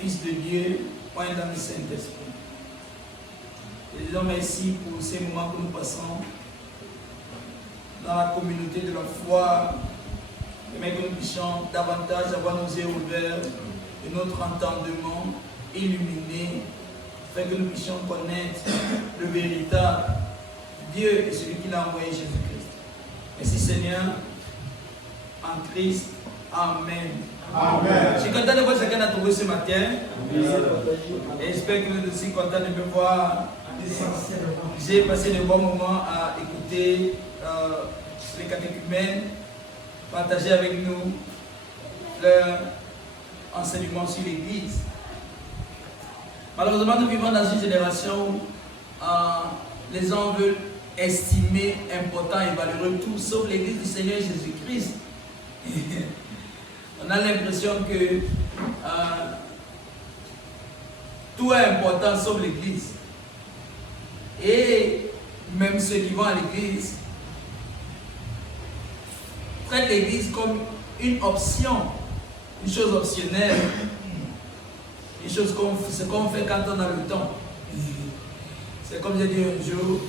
fils de Dieu ont un dans le Saint-Esprit. Et disons merci pour ces moments que nous passons dans la communauté de la foi, mais que nous puissions davantage avoir nos yeux ouverts et notre entendement illuminé, afin que nous puissions connaître le véritable Dieu et celui qui l'a envoyé, Jésus-Christ. Merci Seigneur, en Christ. Amen. Amen. Je suis content de voir chacun a trouvé ce matin. Et j'espère que vous êtes aussi content de me voir. J'ai passé de bons moments à écouter les catéchumènes partager avec nous leur enseignement sur l'Église. Malheureusement, nous vivons dans une génération où les gens veulent estimer important et valeureux tout, sauf l'Église du Seigneur Jésus-Christ. On a l'impression que tout est important sauf l'Église. Et même ceux qui vont à l'Église traitent l'Église comme une option, une chose optionnelle, une chose qu'on fait quand on a le temps. C'est comme j'ai dit un jour,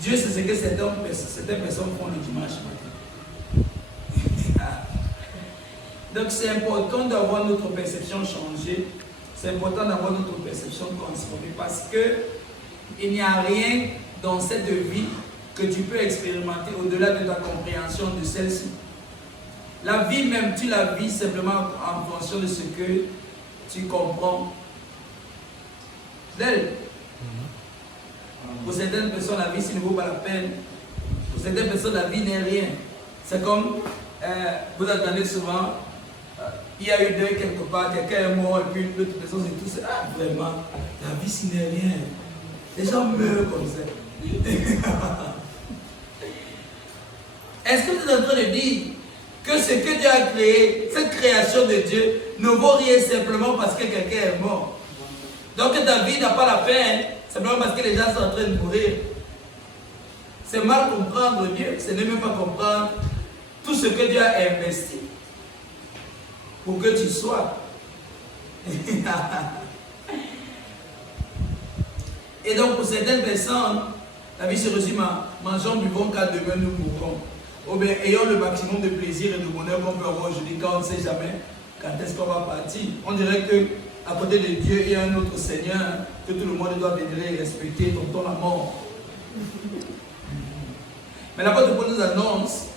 Dieu sait ce que certaines personnes font le dimanche matin. Donc c'est important d'avoir notre perception changée, c'est important d'avoir notre perception transformée parce que il n'y a rien dans cette vie que tu peux expérimenter au-delà de ta compréhension de celle-ci. La vie même, tu la vis simplement en fonction de ce que tu comprends d'elle. Pour certaines personnes, la vie, ça ne vaut pas la peine. Pour certaines personnes, la vie n'est rien. C'est comme, vous entendez souvent, il y a eu deuil quelque part, quelqu'un est mort, et puis l'autre personne, c'est tout ça. Ah, vraiment, la vie, ce n'est rien. Les gens meurent comme ça. Est-ce que vous êtes en train de dire que ce que Dieu a créé, cette création de Dieu, ne vaut rien simplement parce que quelqu'un est mort? Donc ta vie n'a pas la peine simplement parce que les gens sont en train de mourir. C'est mal comprendre Dieu, c'est ne même pas comprendre tout ce que Dieu a investi pour que tu sois. Et donc pour certaines personnes, la vie se résume à mangeons, buvons, car demain nous mourrons. Ou bien ayons le maximum de plaisir et de bonheur qu'on peut avoir aujourd'hui, car on ne sait jamais quand est-ce qu'on va partir. On dirait qu'à côté de Dieu, il y a un autre Seigneur que tout le monde doit vénérer et respecter, dont la mort. Mais l'apôtre Paul nous annonce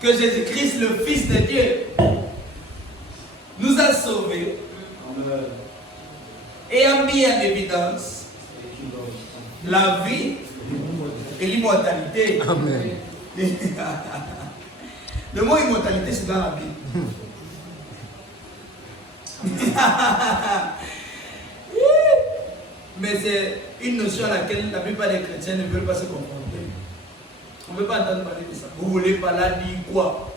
que Jésus-Christ, le Fils de Dieu, nous a sauvés. Amen. Et a mis en évidence la vie et l'immortalité. Amen. Le mot immortalité, c'est dans la Bible. Mais c'est une notion à laquelle la plupart des chrétiens ne veulent pas se confronter. On ne veut pas entendre parler de ça. Vous voulez par là dire quoi?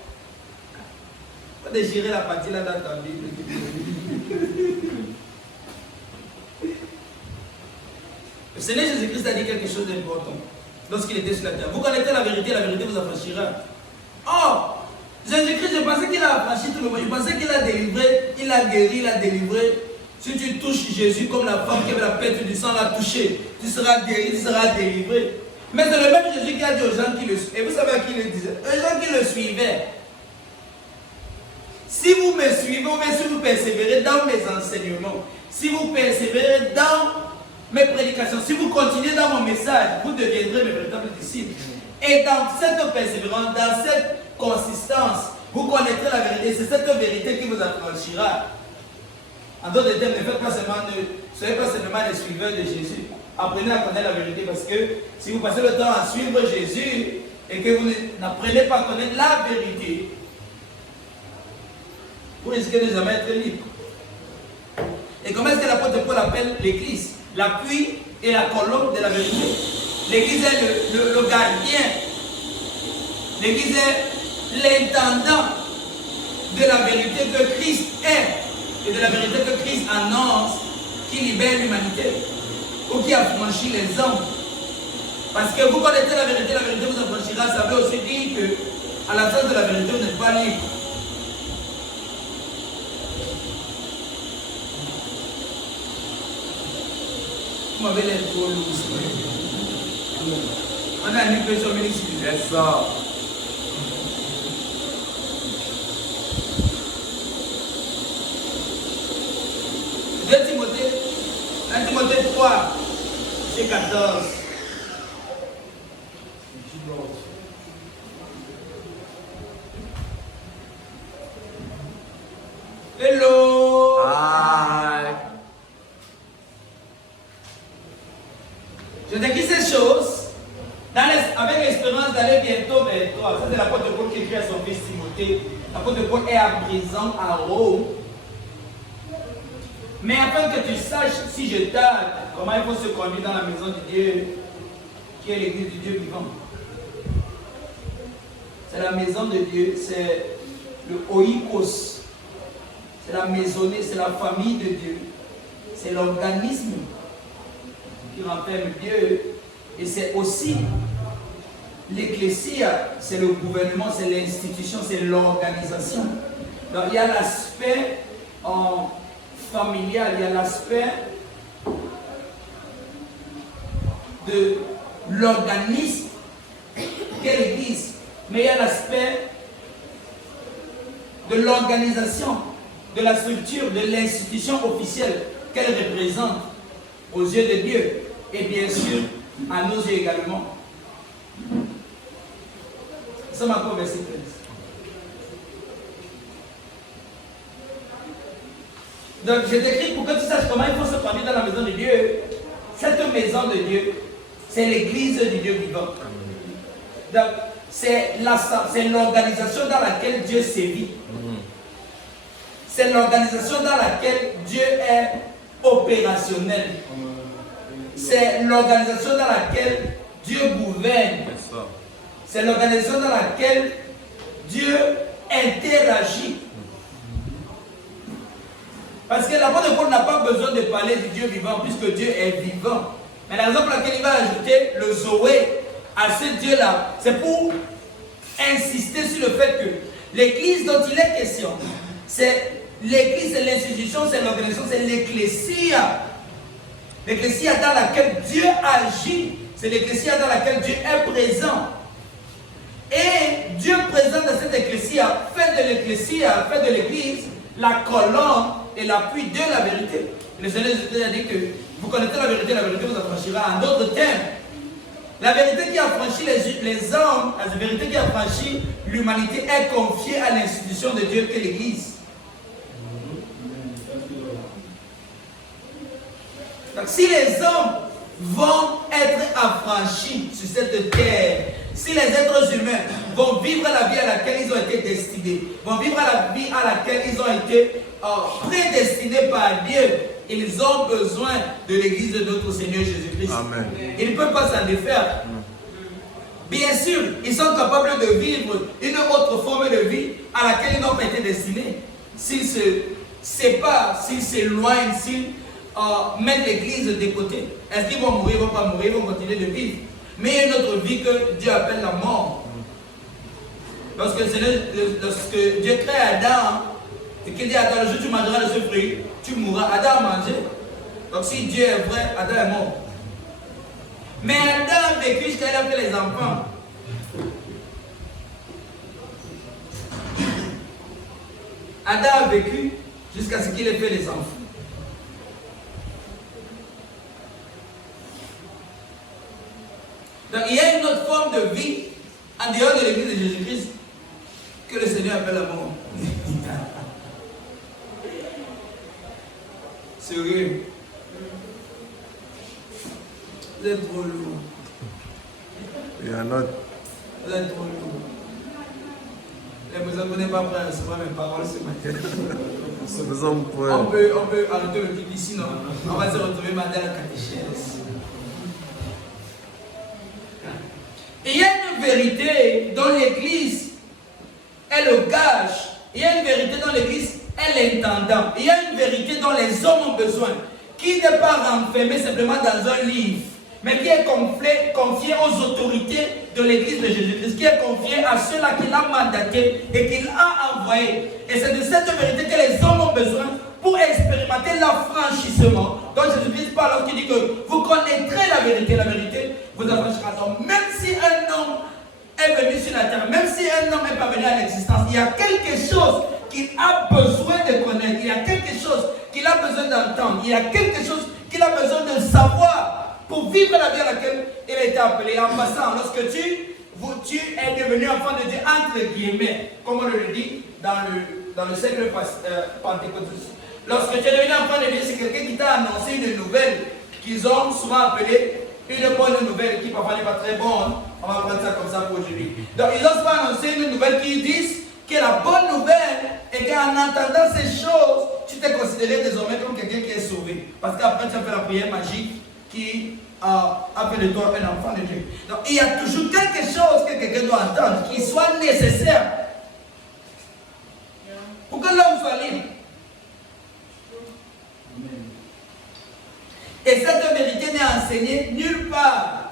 Pas déchirer la partie là dans ta Bible. Le Seigneur Jésus-Christ a dit quelque chose d'important lorsqu'il était sur la terre. Vous connaissez la vérité vous affranchira. Or, Jésus-Christ, je pensais qu'il a affranchi tout le monde. Je pensais qu'il a délivré, il a guéri, il a délivré. Si tu touches Jésus comme la femme qui avait la perte du sang l'a touché, tu seras guéri, tu seras délivré. Mais c'est le même Jésus qui a dit aux gens qui le suivaient. Et vous savez à qui il le disait? Aux gens qui le suivaient. Si vous me suivez, ou bien si vous persévérez dans mes enseignements, si vous persévérez dans mes prédications, si vous continuez dans mon message, vous deviendrez mes véritables disciples. Et dans cette persévérance, dans cette consistance, vous connaîtrez la vérité. C'est cette vérité qui vous affranchira. En d'autres termes, ne soyez pas simplement des suiveurs de Jésus. Apprenez à connaître la vérité parce que si vous passez le temps à suivre Jésus et que vous n'apprenez pas à connaître la vérité, vous risquez de jamais être libre. Et comment est-ce que l'apôtre Paul appelle l'Église? L'appui et la colonne de la vérité. L'Église est le gardien. L'Église est l'intendant de la vérité que Christ est et de la vérité que Christ annonce qui libère l'humanité ou qui affranchit les hommes. Parce que vous connaissez la vérité vous affranchira. Ça veut aussi dire qu'à la fin de la vérité, vous n'êtes pas libre. Vous m'avez l'air trop lourd aussi. On a une personne ici. C'est ça. 2 Timothée, 1 Timothée 3, c'est 14. Hello. Aïe. Je t'écris ces choses avec l'espérance d'aller bientôt vers toi. Ça, c'est l'apôtre Paul qui écrit à son fils Timothée. L'apôtre Paul est à présent à Rome. Mais afin que tu saches, si je tarde, comment il faut se conduire dans la maison de Dieu, qui est l'église du Dieu vivant. C'est la maison de Dieu, c'est le oikos, c'est la maisonnée, c'est la famille de Dieu, c'est l'organisme qui renferme Dieu, et c'est aussi l'ecclésia, c'est le gouvernement, c'est l'institution, c'est l'organisation. Donc il y a l'aspect familial, il y a l'aspect de l'organisme qu'est l'Église, mais il y a l'aspect de l'organisation, de la structure, de l'institution officielle qu'elle représente aux yeux de Dieu et bien sûr à nos yeux également. Ça m'a pas verset 13. Donc je t'écris pour que tu saches comment il faut se conduire dans la maison de Dieu. Cette maison de Dieu, c'est l'église du Dieu vivant. Donc c'est l'organisation dans laquelle Dieu sévit. C'est l'organisation dans laquelle Dieu est opérationnel. C'est l'organisation dans laquelle Dieu gouverne. C'est l'organisation dans laquelle Dieu interagit. Parce que l'apôtre Paul n'a pas besoin de parler du Dieu vivant puisque Dieu est vivant. Mais la raison pour laquelle il va ajouter le Zoé à ce Dieu-là, c'est pour insister sur le fait que l'église dont il est question, c'est l'église, c'est l'institution, c'est l'organisation, c'est l'ecclésia. L'ecclésia dans laquelle Dieu agit, c'est l'ecclésia dans laquelle Dieu est présent. Et Dieu présent dans cette ecclésia fait de l'église la colonne et l'appui de la vérité. Le Seigneur Jésus a dit que vous connaissez la vérité vous affranchira. En d'autres termes, la vérité qui affranchit les hommes, la vérité qui affranchit l'humanité est confiée à l'institution de Dieu qu'est l'Église. Donc si les hommes vont être affranchis sur cette terre, si les êtres humains vont vivre la vie à laquelle ils ont été destinés, vont vivre la vie à laquelle ils ont été prédestinés par Dieu, ils ont besoin de l'église de notre Seigneur Jésus-Christ. Ils ne peuvent pas s'en défaire. Bien sûr, ils sont capables de vivre une autre forme de vie à laquelle ils n'ont pas été destinés. S'ils se séparent, s'ils s'éloignent, s'ils mettent l'église de côté, est-ce qu'ils vont mourir, ils ne vont pas mourir, ils vont continuer de vivre. Mais il y a une autre vie que Dieu appelle la mort. Lorsque Dieu crée Adam, et qu'il dit à Adam, le jour où tu mangeras de ce fruit, tu mourras. Adam a mangé. Donc si Dieu est vrai, Adam est mort. Mais Adam a vécu jusqu'à il a fait les enfants. Adam a vécu jusqu'à ce qu'il ait fait les enfants. Donc il y a une autre forme de vie en dehors de l'église de Jésus-Christ que le Seigneur appelle la mort. Sérieux. Vous êtes trop lourd. Il y a un autre. Vous êtes trop lourd. Vous n'avez pas prêt à recevoir mes paroles ce matin. On peut arrêter le truc ici, non? On va se retrouver dans la catéchèse. Il y a une vérité dont l'Église est le gage. Il y a une vérité dont l'Église est l'intendant. Il y a une vérité dont les hommes ont besoin, qui n'est pas renfermée simplement dans un livre, mais qui est confiée aux autorités de l'Église de Jésus-Christ, qui est confiée à ceux-là qu'il a mandatés et qu'il a envoyés. Et c'est de cette vérité que les hommes ont besoin pour expérimenter l'affranchissement. Donc Jésus-Christ parle lorsqu'il dit que vous connaissez vérité, vous affranchira. Donc, même si un homme est venu sur la terre, même si un homme est parvenu à l'existence, il y a quelque chose qu'il a besoin de connaître, il y a quelque chose qu'il a besoin d'entendre, il y a quelque chose qu'il a besoin de savoir pour vivre la vie à laquelle il a été appelé. En passant, lorsque tu es devenu enfant de Dieu, entre guillemets, comme on le dit dans le siècle pentecôtiste. Lorsque tu es devenu enfant de Dieu, c'est quelqu'un qui t'a annoncé une nouvelle qu'ils ont souvent appelée une bonne nouvelle, qui parfois n'est pas très bonne. On va prendre ça comme ça pour aujourd'hui. Donc ils ont souvent annoncé une nouvelle qui disent que la bonne nouvelle est qu'en entendant ces choses, tu t'es considéré désormais comme quelqu'un qui est sauvé. Parce qu'après tu as fait la prière magique qui a fait de toi un enfant de Dieu. Donc il y a toujours quelque chose que quelqu'un doit entendre qui soit nécessaire pour que l'homme soit libre. Et cette vérité n'est enseignée nulle part.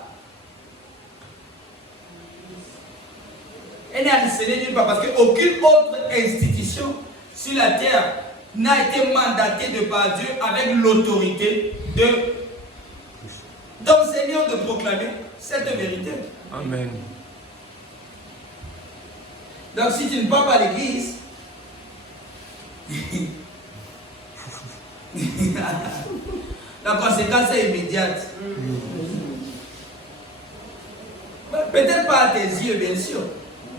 Elle n'est enseignée nulle part parce qu'aucune autre institution sur la terre n'a été mandatée de par Dieu avec l'autorité d'enseigner ou de proclamer cette vérité. Amen. Donc si tu ne pars pas à l'église, la conséquence est immédiate. Peut-être pas à tes yeux, bien sûr.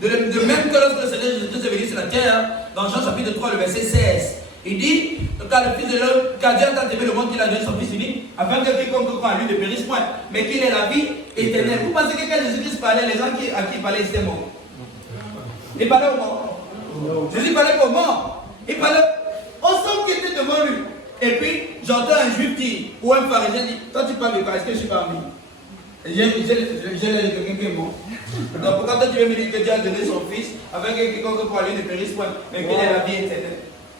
De même que lorsque le Seigneur Jésus est venu sur la terre, dans Jean chapitre 3, le verset 16, il dit, car le Fils de l'homme, car Dieu a tant aimé le monde qu'il a donné son Fils unique, afin que quiconque croit en lui ne périsse point, mais qu'il ait la vie éternelle. Vous pensez que quand Jésus-Christ parlait, les gens à qui il parlait, ils étaient morts? Il parlait aux morts. Jésus parlait aux morts. Il parlait aux hommes qui étaient devant lui. Et puis, j'entends un juif dire, ou un pharisien dire, toi tu parles de quoi? Est-ce que je suis parmi? J'ai l'air de quelqu'un qui est mort. Donc pourquoi toi tu veux me dire que Dieu a donné son fils, afin que quiconque croit en lui ne périsse point, mais qu'il ait la vie éternelle?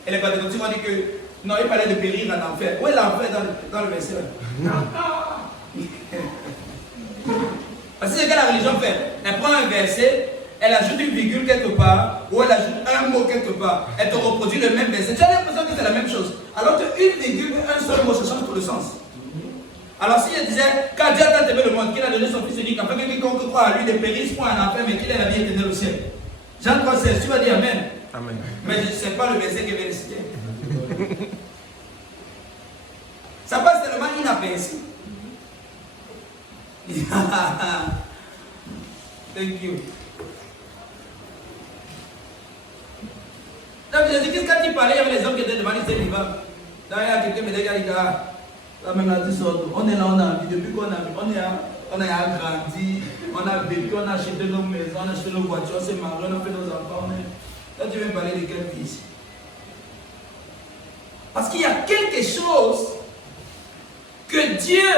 Et les pentecôtistes vont dire que, non, il parlait de périr en enfer. Où est l'enfer dans le verset? Parce que c'est ce que la religion fait. Elle prend un verset, elle ajoute une virgule quelque part, ou elle ajoute un mot quelque part. Elle te reproduit le même verset. Tu as l'impression que c'est la même chose. Alors qu'une virgule, un seul mot, ça change tout le sens. Alors si je disais, quand Dieu a tant aimé le monde, qu'il a donné son fils unique, afin que quiconque croit à lui ne périsse point en enfer, mais qu'il ait la vie éternelle au ciel. Jean 3,16, tu vas dire Amen. Amen. Mais je ne sais pas le verset que vient de citer. Ça passe tellement inaperçu. Thank you. Donc Jésus-Christ, quand il parlait, il y avait les hommes qui étaient devant lui, ils étaient vivants. Là, il y a quelqu'un qui me dit, là même là, on est là, on a vu, depuis qu'on a grandi, on a vécu, on a acheté nos maisons, on a acheté nos voitures, on s'est marié, on a fait nos enfants. Là, tu veux me parler de quelle vie ici? Parce qu'il y a quelque chose que Dieu,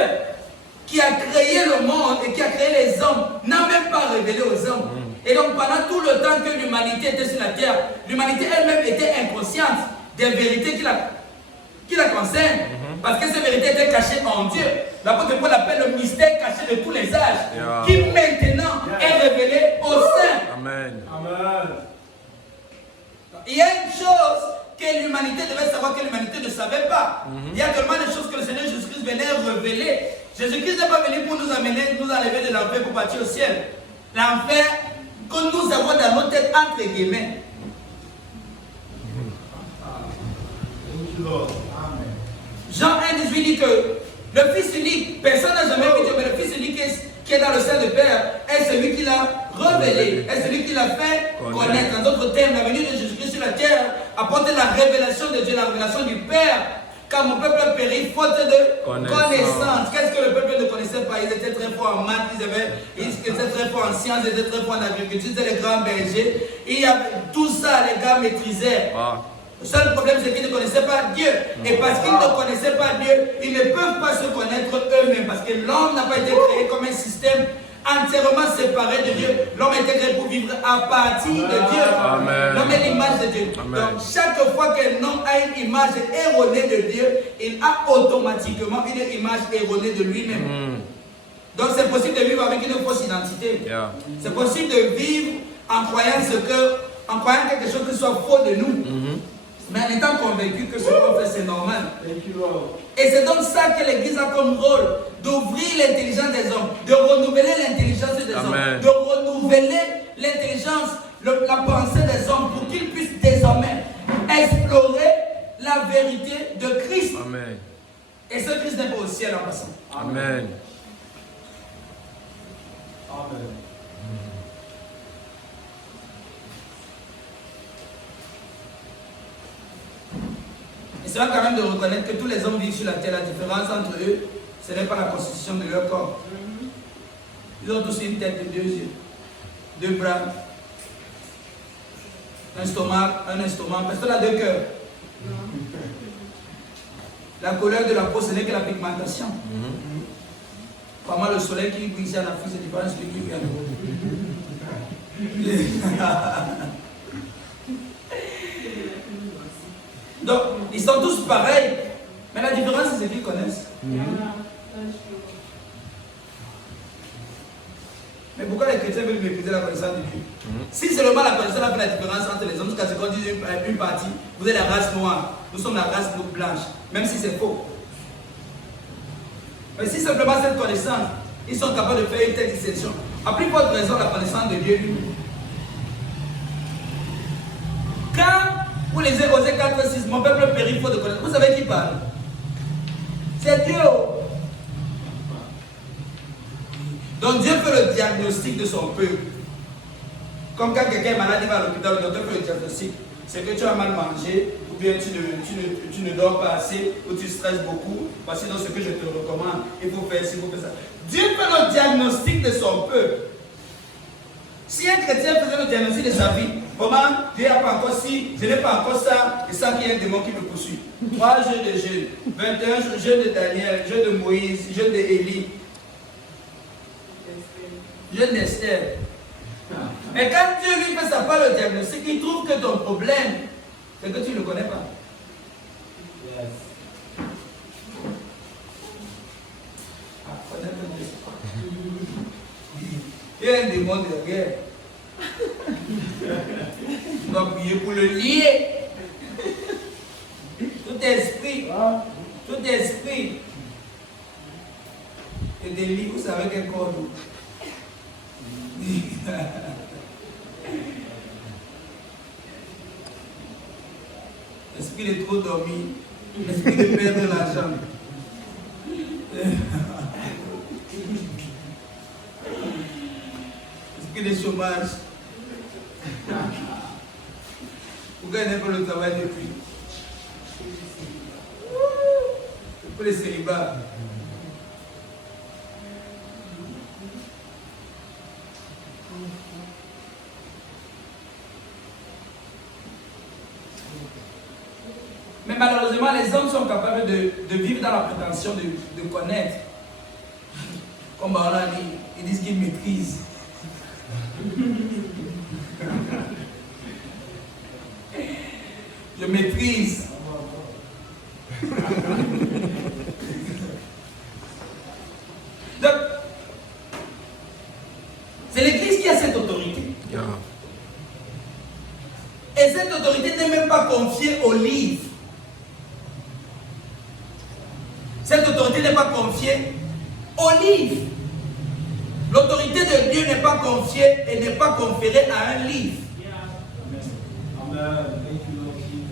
qui a créé le monde et qui a créé les hommes, n'a même pas révélé aux hommes. Et donc pendant tout le temps que l'humanité était sur la terre, l'humanité elle-même était inconsciente des vérités qui la concernent. Parce que ces vérités étaient cachées en Dieu. L'apôtre Paul appelle le mystère caché de tous les âges, qui maintenant est révélé au sein. Amen. Amen. Il y a une chose que l'humanité devait savoir que l'humanité ne savait pas. Il y a tellement de choses que le Seigneur Jésus-Christ venait révéler. Jésus-Christ n'est pas venu pour nous amener, nous enlever de l'enfer pour partir au ciel. L'enfer que nous avons dans nos têtes, entre guillemets. Jean 1,18 dit que le Fils unique, personne n'a jamais vu Dieu, mais le Fils unique qui est dans le sein du Père est celui qui l'a révélé, est celui qui l'a fait connaître. En d'autres termes, la venue de Jésus-Christ sur la terre apporte la révélation de Dieu, la révélation du Père. Car mon peuple a péri faute de connaissance. Qu'est-ce que le peuple ne connaissait pas? Ils étaient très forts en maths, ils étaient très forts en sciences, ils étaient très forts en agriculture, ils étaient les grands bergers. Il y avait tout ça, les gars maîtrisaient. Le seul problème, c'est qu'ils ne connaissaient pas Dieu. Et parce qu'ils ne connaissaient pas Dieu, ils ne peuvent pas se connaître eux-mêmes. Parce que l'homme n'a pas été créé comme un système entièrement séparé de Dieu. L'homme a été créé pour vivre à partir de Dieu. L'homme est l'image de Dieu. Amen. Donc chaque fois qu'un homme a une image erronée de Dieu, il a automatiquement une image erronée de lui-même. Donc c'est possible de vivre avec une fausse identité. C'est possible de vivre en croyant quelque chose qui soit faux de nous. mais en étant convaincu que ce qu'on fait c'est normal. Et c'est donc ça que l'Église a comme rôle, d'ouvrir l'intelligence des hommes, de renouveler l'intelligence des hommes, de renouveler l'intelligence, la pensée des hommes pour qu'ils puissent désormais explorer la vérité de Christ. Amen. Et ce Christ n'est pas au ciel en passant. Amen. Amen. Et c'est quand même de reconnaître que tous les hommes vivent sur la terre. La différence entre eux, ce n'est pas la constitution de leur corps. Ils ont tous une tête et 2 yeux, 2 bras, un estomac, personne n'a 2 cœurs. La couleur de la peau, ce n'est que la pigmentation. Pas mal le soleil qui brille ici en Afrique, c'est différent de celui qui vient de Donc, ils sont tous pareils, mais la différence, c'est ce qu'ils connaissent. Mais pourquoi les chrétiens veulent mépriser la connaissance de Dieu? Si seulement la connaissance fait la différence entre les hommes, jusqu'à ce qu'on dise une partie, vous êtes la race noire, nous sommes la race blanche, même si c'est faux. Mais si simplement cette connaissance, ils sont capables de faire une telle distinction, à plus forte raison, la connaissance de Dieu lui. Quand vous lisez Osée 4, 6, mon peuple périt faute de connaissance, vous savez qui parle? C'est Dieu. Donc Dieu fait le diagnostic de son peuple. Comme quand quelqu'un est malade, il va à l'hôpital, le docteur fait le diagnostic. C'est que tu as mal mangé, ou bien tu ne dors pas assez, ou tu stresses beaucoup. Voici donc ce que je te recommande. Il faut faire ci, il faut faire ça. Dieu fait le diagnostic de son peuple. Si un chrétien faisait le diagnostic de sa vie, comment Dieu n'a pas encore ci, je n'ai pas encore ça, et ça qu'il y a un démon qui me poursuit. 3 jeux de jeûne, 21 jeux de Daniel, jeux de Moïse, jeux d'Élie. Je n'espère. Mais quand Dieu lui fait sa part le diagnostic, il trouve que ton problème, c'est que tu ne le connais pas. Yes. Il y a un démon derrière. Tu dois prier pour le lier. Tout esprit. Tout esprit. Et des lits, vous savez quel corps d'eau. L'esprit de trop dormir, l'esprit de perdre l'argent. L'esprit de chômage. Pourquoi il n'est pas le travail depuis? Pour les célibats. Mais malheureusement, les hommes sont capables de vivre dans la prétention de connaître. Comme on a dit, ils disent qu'ils maîtrisent. Je maîtrise. Donc, c'est l'Église qui a cette autorité. Et cette autorité n'est même pas confiée aux livres. Cette autorité n'est pas confiée au livre. L'autorité de Dieu n'est pas confiée et n'est pas conférée à un livre. Amen. Thank you, Lord Jesus.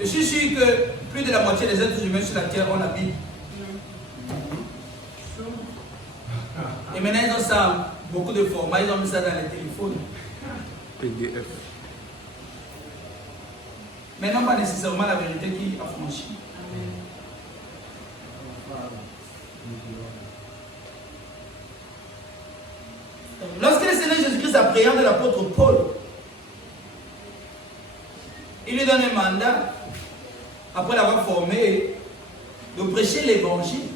Je suis sûr que plus de la moitié des êtres humains sur la terre ont la Bible. Et maintenant, ils ont ça, beaucoup de formats, ils ont mis ça dans les téléphones. PDF. Maintenant, pas nécessairement la vérité qui a franchi. Lorsque le Seigneur Jésus-Christ appréhende l'apôtre Paul, il lui donne un mandat, après l'avoir formé, de prêcher l'évangile.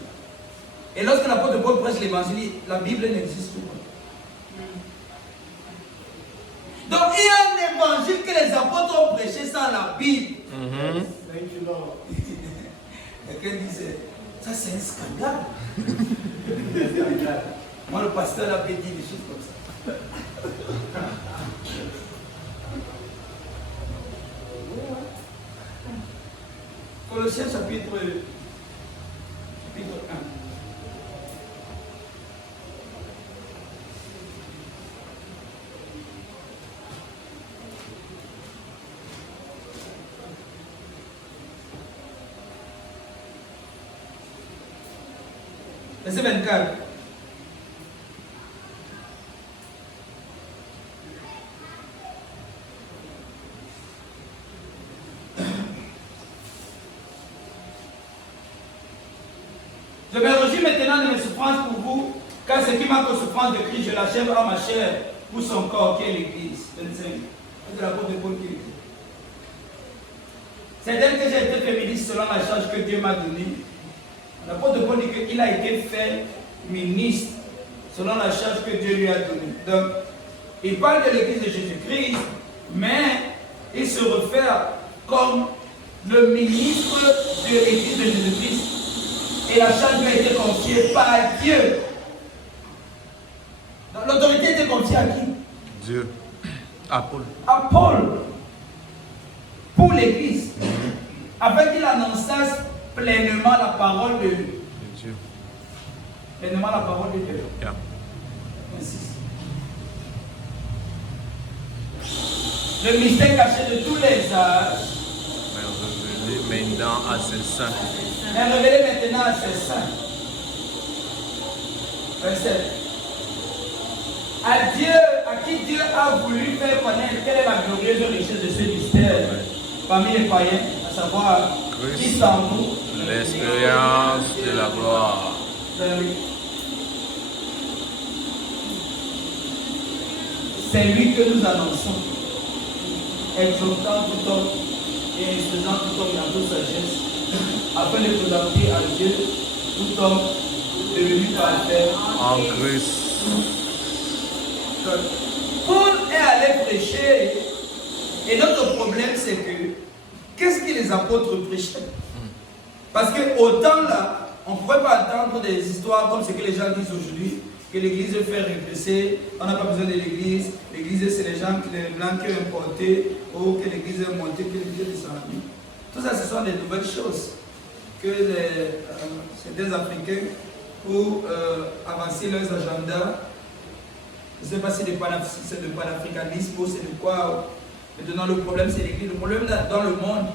Et lorsque l'apôtre Paul prêche l'évangile, la Bible n'existe pas. Donc il y a un évangile que les apôtres ont prêché sans la Bible. Thank you, Lord. Quelqu'un disait, ça c'est un scandale. Moi le pasteur a dit des choses comme ça. Colossiens chapitre 1. Verset 24. Je vais réjouir maintenant de mes souffrances pour vous, car ce qui manque aux souffrances de Christ, je l'achève en ma chair pour son corps, qui est l'Église. 25. C'est l'apôtre Paul qui écrit. C'est d'elle que j'ai été féministe selon la charge que Dieu m'a donnée. L'apôtre Paul dit qu'il a été fait ministre selon la charge que Dieu lui a donnée. Donc, il parle de l'Église de Jésus-Christ, mais il se réfère comme le ministre de l'Église de Jésus-Christ. Et la charge lui a été confiée par Dieu. Donc, l'autorité était confiée à qui? Dieu. À Paul. À Paul. Pour l'Église. Afin qu'il annonçasse pleinement la parole de Dieu. Pleinement la parole de Dieu. Yeah. Le mystère caché de tous les âges Mais révélé maintenant à ses saints. est révélé maintenant à ses saints. Verset. À Dieu, à qui Dieu a voulu faire connaître quelle est la glorieuse richesse de ce mystère parmi les païens, à savoir Christ en vous, l'expérience de la gloire. C'est lui que nous annonçons, exhortant tout homme et instruisant tout homme dans toute sagesse, afin de présenter à Dieu tout homme devenu parfait En Christ. Paul est allé prêcher, et notre problème c'est que, qu'est-ce que les apôtres prêchaient? Parce que autant là, on ne pourrait pas attendre des histoires comme ce que les gens disent aujourd'hui, que l'église fait régresser, on n'a pas besoin de l'église, l'église c'est les gens, les blancs qui ont importé, ou que l'église est montée, que l'église est descendue. Tout ça, ce sont des nouvelles choses que certains Africains, pour avancer leurs agendas, je ne sais pas si c'est de panafricanisme ou c'est de quoi. Maintenant, le problème, c'est l'église. Le problème dans le monde,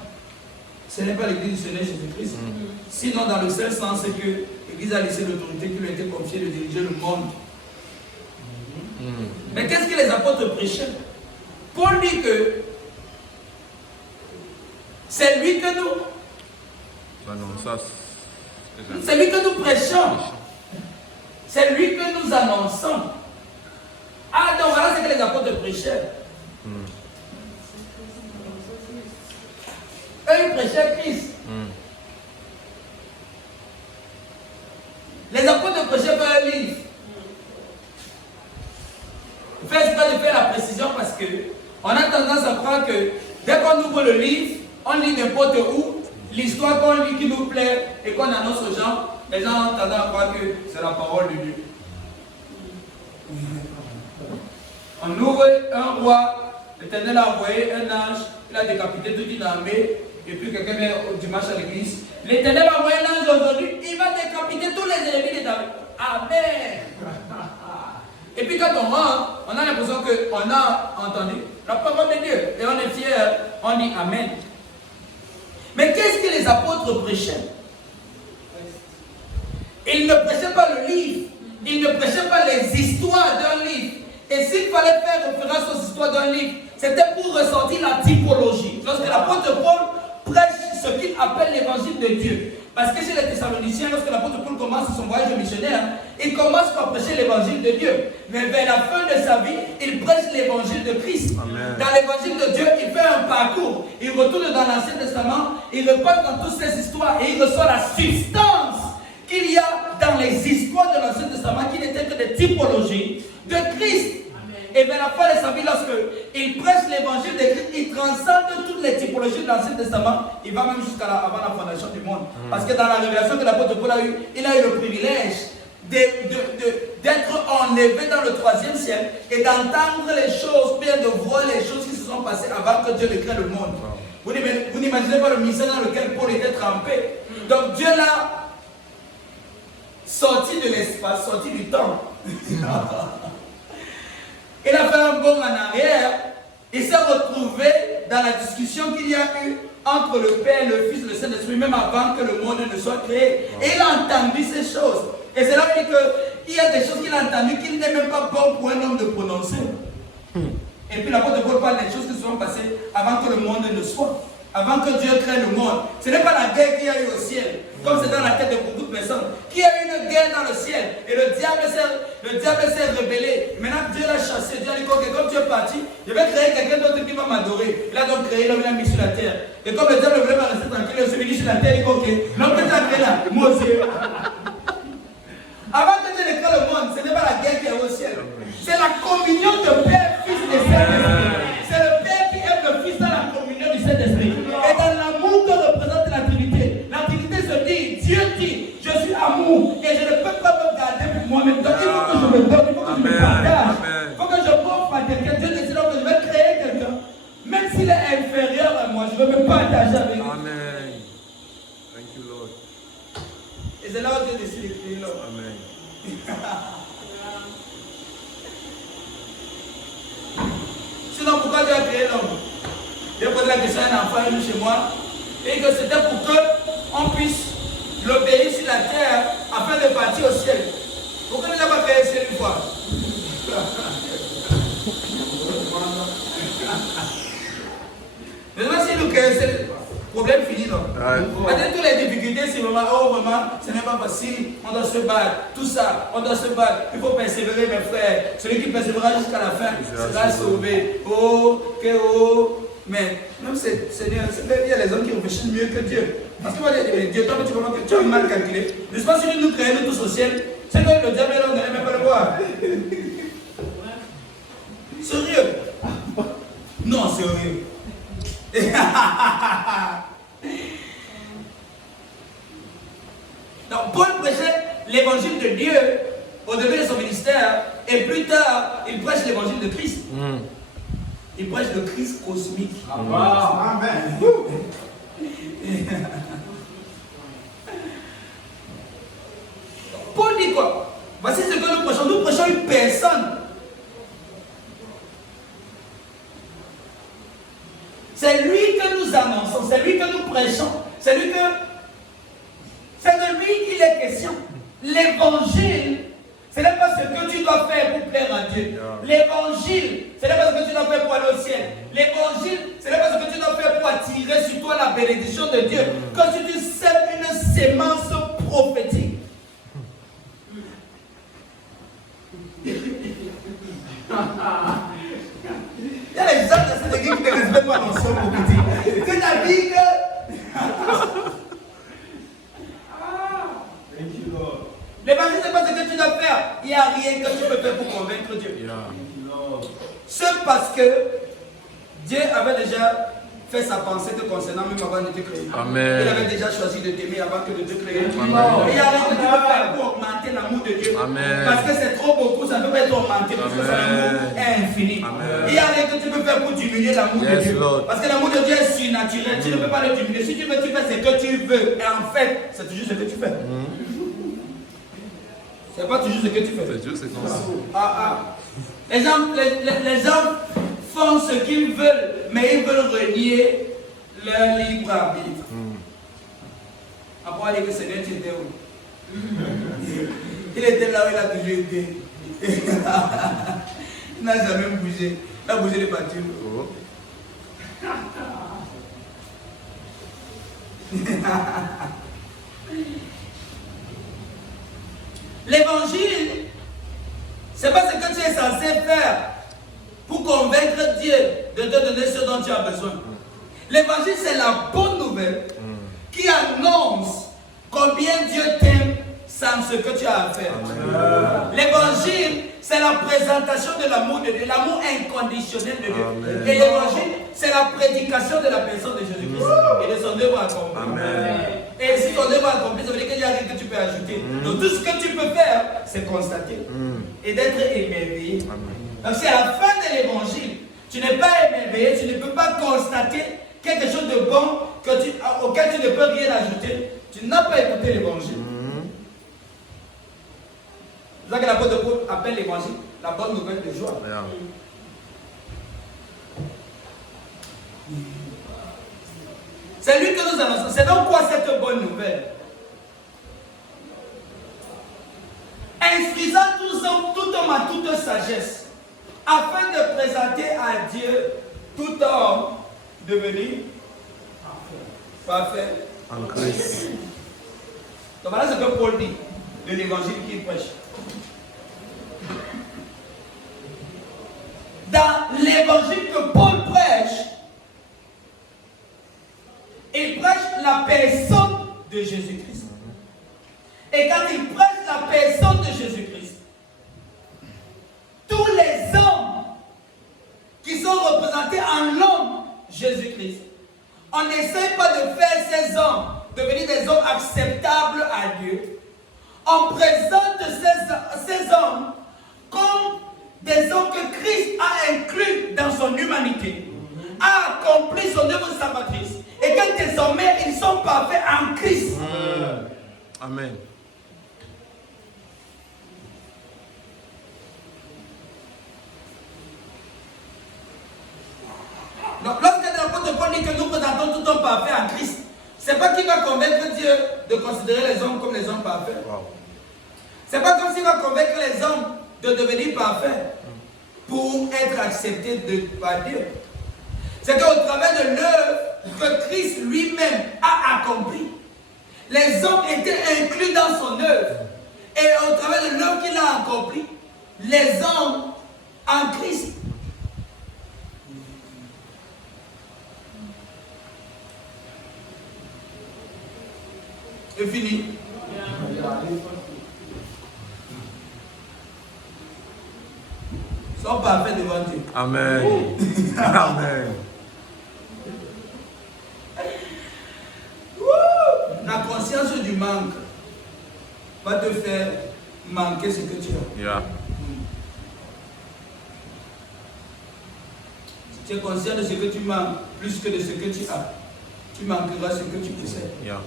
ce n'est pas l'église du Seigneur Jésus-Christ. Sinon, dans le seul sens, c'est que l'église a laissé l'autorité qui lui a été confiée de diriger le monde. Mais qu'est-ce que les apôtres prêchaient? Paul dit que c'est lui que nous. C'est lui que nous prêchons. C'est lui que nous annonçons. Ah, donc voilà ce que les apôtres prêchaient. Eux, ils prêchaient Christ. Les apôtres prêchaient pas un livre. Fais exprès de faire la précision parce que on a tendance à croire que dès qu'on ouvre le livre, on lit n'importe où, l'histoire qu'on lit qui nous plaît et qu'on annonce aux gens, les gens ont tendance à croire que c'est la parole de Dieu. On ouvre un roi, l'Éternel a envoyé un ange, il a décapité toute une armée, et puis quelqu'un vient au dimanche à l'église. L'Éternel a envoyé un ange aujourd'hui, il va décapiter tous les ennemis de David. Amen. Et puis quand on rentre, on a l'impression qu'on a entendu la parole de Dieu. Et on est fier, on dit Amen. Mais qu'est-ce que les apôtres prêchaient? Ils ne prêchaient pas le livre, ils ne prêchaient pas les histoires d'un livre. Et s'il fallait faire référence aux histoires d'un livre, c'était pour ressortir la typologie. Lorsque l'apôtre Paul prêche ce qu'il appelle l'évangile de Dieu. Parce que chez les Thessaloniciens, lorsque l'apôtre Paul commence son voyage missionnaire, il commence par prêcher l'évangile de Dieu. Mais vers la fin de sa vie, il prêche l'évangile de Christ. Amen. Dans l'évangile de Dieu, il fait un parcours. Il retourne dans l'Ancien Testament, il repasse dans toutes ces histoires et il ressort la substance qu'il y a dans les histoires de l'Ancien Testament qui n'étaient que des typologies de Christ. Et vers la fin de sa vie, lorsqu'il prêche l'évangile de Christ, il transcende toutes les typologies de l'Ancien Testament. Il va même jusqu'à avant la fondation du monde. Parce que dans la révélation que l'apôtre Paul a eu, il a eu le privilège d'être enlevé dans le 3e ciel et d'entendre les choses, bien de voir les choses qui se sont passées avant que Dieu ne crée le monde. Vous n'imaginez pas le mystère dans lequel Paul était trempé. Donc Dieu l'a sorti de l'espace, sorti du temps. Il a fait un bond en arrière. Il s'est retrouvé dans la discussion qu'il y a eu entre le Père, le Fils et le Saint-Esprit, même avant que le monde ne soit créé. Et il a entendu ces choses. Et c'est là qu'il y a des choses qu'il a entendues qu'il n'est même pas bon pour un homme de prononcer. Et puis l'apôtre Paul parle des choses qui se sont passées avant que le monde ne soit. Avant que Dieu crée le monde. Ce n'est pas la guerre qu'il y a eu au ciel, comme c'est dans la tête de beaucoup de personnes. Qu'il y a eu une guerre dans le ciel. Et le diable s'est rebellé. Maintenant Dieu l'a chassé. Dieu a dit que comme tu es parti, je vais créer quelqu'un d'autre qui va m'adorer. Il a donc créé l'homme, il l'a mis sur la terre. Et comme le diable voulait pas rester tranquille, il s'est mis sur la terre. Il dit ok, l'homme que tu as créé là, Mosée. Avant que Dieu ne crée le monde, ce n'est pas la guerre qui est au ciel. C'est la communion de Père, Fils et Saint-Esprit. C'est le Père qui aime le Fils dans la communion du Saint-Esprit. Et dans l'amour que représente la Trinité se dit, Dieu dit, je suis amour et je ne peux pas me garder pour moi-même. Donc il faut que je me donne, il faut que je me partage. Il faut que je m'offre à quelqu'un. Dieu décide donc que je vais créer quelqu'un. Même s'il est inférieur à moi, je veux me partager avec lui. Amen. Thank you, Lord. Et c'est là où Dieu décide de créer l'homme. Amen. Sinon, pourquoi Dieu a créé l'homme? J'ai posé la question à un enfant venu chez moi et que c'était pour qu'on puisse l'obéir sur la terre afin de partir au ciel. Pourquoi il n'a pas créé le ciel une fois? Mais maintenant, si nous créons, c'est le problème fini, non? Maintenant, toutes les difficultés, c'est vraiment, oh vraiment, ce n'est pas facile, on doit se battre, tout ça, on doit se battre, il faut persévérer, mes frères. Celui qui persévérera jusqu'à la fin sera sauvé. Oh, que oh. Mais, même Seigneur, il y a les hommes qui réfléchissent mieux que Dieu. Parce qu'on va dire, mais Dieu, toi, tu vois que tu as mal calculé. N'est-ce pas, si nous créons tous au ciel, c'est que le diable est là, on n'allait même pas le voir. Sérieux? Non, sérieux. Donc Paul prêchait l'évangile de Dieu au début de son ministère et plus tard il prêche l'évangile de Christ. Il prêche le Christ cosmique. Amen. Paul dit quoi? Voici ce que nous prêchons. Nous prêchons une personne. C'est lui que nous annonçons, c'est lui que nous prêchons, c'est de lui qu'il est question. L'évangile, ce n'est pas ce que tu dois faire pour plaire à Dieu. L'évangile, ce n'est pas ce que tu dois faire pour aller au ciel. L'évangile, ce n'est pas ce que tu dois faire pour attirer sur toi la bénédiction de Dieu. Quand tu sèmes une sémence prophétique. Il y a les gens de cette église qui ne respectent pas l'ensemble prophétique. C'est-à-dire que. L'évangile, ce n'est pas ce que tu dois faire. Il n'y a rien que tu peux faire pour convaincre Dieu. C'est parce que Dieu avait déjà fait sa pensée te concernant même avant de te créer. Amen. Il avait déjà choisi de t'aimer avant que de te créer. Et il y a rien que tu peux faire pour augmenter l'amour de Dieu. Amen. Parce que c'est trop beaucoup, ça ne peut pas être augmenté parce que son amour est infini. Amen. Il y a rien que tu peux faire pour diminuer l'amour de Dieu. Lord. Parce que l'amour de Dieu est surnaturel. Tu ne peux pas le diminuer. Si tu veux, tu fais ce que tu veux. Et en fait, c'est toujours ce que tu fais. C'est pas toujours ce que tu fais. C'est Dieu, c'est comme ça. Les gens font ce qu'ils veulent, mais ils veulent renier leur libre arbitre. Après, il dit que Seigneur, tu étais où? Il était là où il a toujours été. Il n'a jamais bougé. Il a bougé les parties. L'évangile, c'est pas ce que tu es censé faire pour convaincre Dieu de te donner ce dont tu as besoin. L'évangile, c'est la bonne nouvelle qui annonce combien Dieu t'aime sans ce que tu as à faire. L'évangile, c'est la présentation de l'amour de Dieu, l'amour inconditionnel de Dieu. Amen. Et l'évangile, c'est la prédication de la personne de Jésus-Christ et de son œuvre accomplie. Et si ton œuvre accomplie, ça veut dire qu'il n'y a rien que tu peux ajouter. Donc tout ce que tu peux faire, c'est constater et d'être émerveillé. Donc c'est à la fin de l'évangile. Tu n'es pas émerveillé, tu ne peux pas constater quelque chose de bon auquel tu ne peux rien ajouter. Tu n'as pas écouté l'évangile. C'est ça que l'apôtre Paul appelle l'évangile la bonne nouvelle de joie. C'est lui que nous annonçons. C'est donc quoi cette bonne nouvelle? Instruisant tous hommes, tout homme à toute sagesse, afin de présenter à Dieu tout homme devenu parfait En Christ. Donc voilà ce que Paul dit de l'évangile qu'il prêche. Dans l'évangile que Paul prêche, il prêche la personne de Jésus-Christ. Et quand il prêche la personne de Jésus-Christ, tous les hommes qui sont représentés en l'homme Jésus-Christ, on n'essaie pas de faire ces hommes devenir des hommes acceptables à Dieu. On présente ces hommes comme des hommes que Christ a inclus dans son humanité, a accompli son œuvre salvatrice, et que désormais ils sont parfaits en Christ. Amen. Donc lorsque l'apôtre Paul dit que nous présentons tout homme parfait en Christ, c'est pas qu'il va convaincre Dieu de considérer les hommes comme les hommes parfaits. Wow. C'est pas comme s'il va convaincre les hommes de devenir parfaits pour être acceptés par Dieu. C'est qu'au travers de l'œuvre que Christ lui-même a accomplie, les hommes étaient inclus dans son œuvre. Et au travers de l'œuvre qu'il a accomplie, les hommes en Christ. C'est fini. Sois parfait devant Dieu. Amen. Amen. La conscience du manque va te faire manquer ce que tu as. Yeah. Si tu es conscient de ce que tu manques plus que de ce que tu as, tu manqueras ce que tu possèdes. Yeah.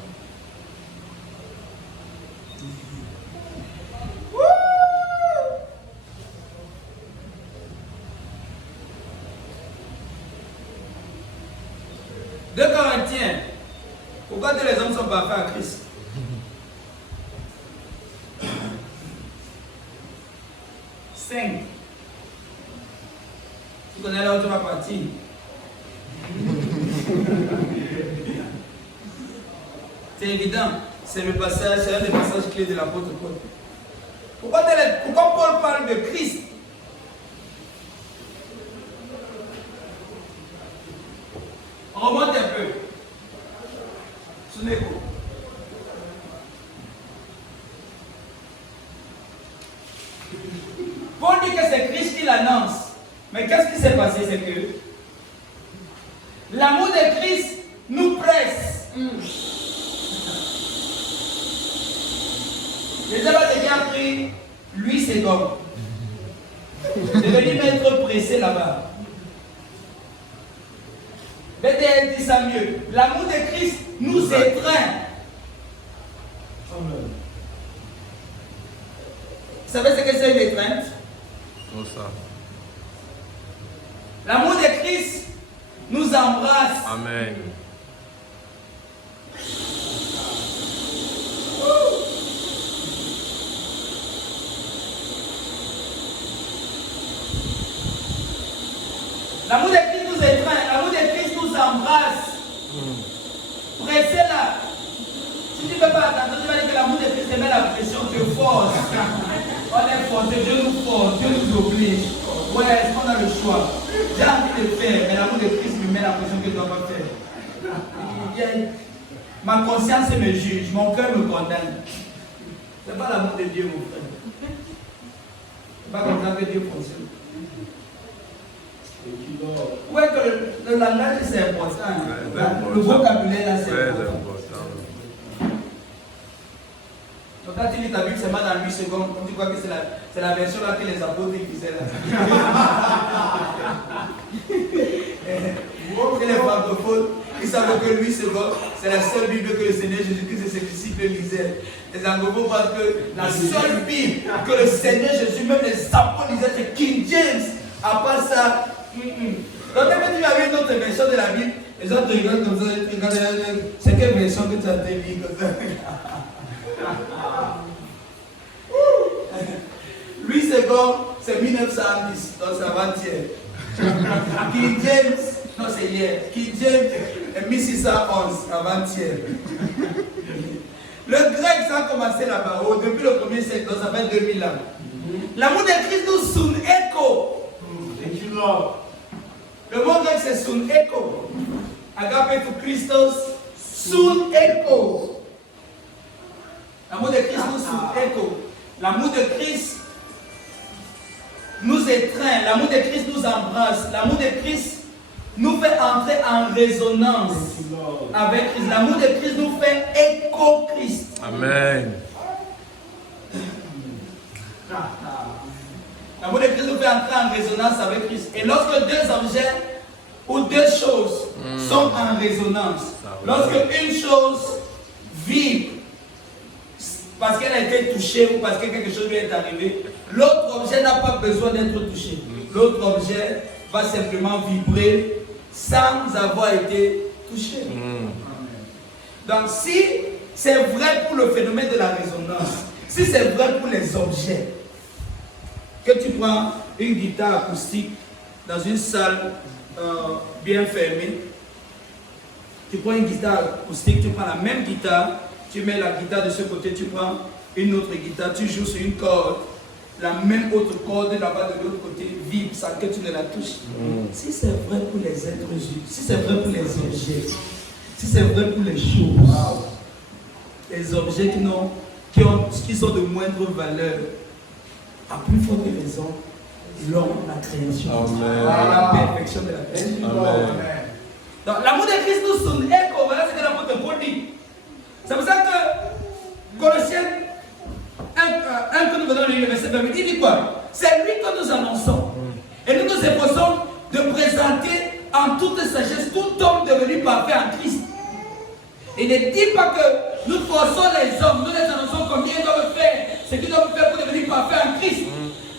De Corinthiens, pourquoi tous les hommes sont parfaits à Christ? Cinq. Tu connais l'autre partie. C'est évident, c'est le passage, c'est un des passages clés de l'apôtre Paul. Pourquoi Paul parle de Christ? On remonte un peu. Souvenez-vous. Paul dit que c'est Christ qui l'annonce. Mais qu'est-ce qui s'est passé? C'est que l'amour de Christ nous presse. Les hommes ont déjà pris lui, c'est comme. De venir m'être pressé là-bas. BTL dit ça mieux. L'amour de Christ nous étreint. Amen. Vous savez ce que c'est une étreinte? Comme ça. L'amour de Christ nous embrasse. Amen. L'amour de Christ nous étreint. L'amour de Christ nous embrasse. Pressez-la. Si tu ne fais pas attention, tu vas dire que l'amour de Christ te met la pression, te force. On est forcé, Dieu nous force, Dieu nous oblige. Ouais, est-ce qu'on a le choix? J'ai envie de faire, mais l'amour de Christ me met la pression que je ne dois pas faire. Ma conscience me juge, mon cœur me condamne. Ce n'est pas l'amour de Dieu, mon frère. Ce n'est pas comme ça que Dieu fonctionne. Où est que le langage c'est important? Le vocabulaire là c'est important. Donc quand tu lis ta Bible seulement dans 8 secondes, tu crois que c'est la version là que les apôtres disaient là. Que les francophones, ils savaient que 8 secondes, c'est la seule Bible que le Seigneur Jésus-Christ et ses disciples lisaient. Les anglophones pensent que la seule Bible que le Seigneur Jésus, même les apôtres lisaient, c'est King James. À part ça, donc quand tu as vu une autre version de la Bible, les autres regardent comme ça, c'est quelle version que tu as lu comme ça? Louis II, c'est 1910, donc c'est avant-hier. King James, non c'est hier. King James, 1611, avant-hier. Le grec, ça a commencé là-bas, depuis le 1er siècle, donc ça fait 2000 ans. L'amour de Christ nous sun echo. Thank you, Lord. Le mot grec c'est sun echo. Agape to Christos, sun echo. L'amour de Christ nous sun echo. L'amour de Christ nous étreint. L'amour de Christ nous embrasse. L'amour de Christ nous fait entrer en résonance avec Christ. L'amour de Christ nous fait écho Christ. Amen. L'amour de Christ nous fait entrer en résonance avec Christ. Et lorsque deux objets ou deux choses sont en résonance, lorsque une chose vibre parce qu'elle a été touchée ou parce que quelque chose lui est arrivé, l'autre objet n'a pas besoin d'être touché. L'autre objet va simplement vibrer sans avoir été touché. Donc si c'est vrai pour le phénomène de la résonance, si c'est vrai pour les objets, que tu prends une guitare acoustique dans une salle bien fermée, tu prends une guitare acoustique, tu prends la même guitare, tu mets la guitare de ce côté, tu prends une autre guitare, tu joues sur une corde, la même autre corde là-bas de l'autre côté vibre sans que tu ne la touches. Si c'est vrai pour les êtres humains, si c'est vrai pour les objets, si c'est vrai pour les choses, les objets qui sont de moindre valeur, à plus forte raison, l'homme, la création, la perfection de la création. Donc l'amour de Christ nous sonne écho, voilà ce que l'apôtre Paul dit. C'est pour ça que Colossiens 1 que nous venons de lire, le verset 28, il dit quoi? C'est lui que nous annonçons. Et nous nous efforçons de présenter en toute sagesse tout homme devenu parfait en Christ. Il ne dit pas que nous forçons les hommes, nous les annonçons combien ils doivent faire, ce qu'ils doivent faire pour devenir parfaits en Christ.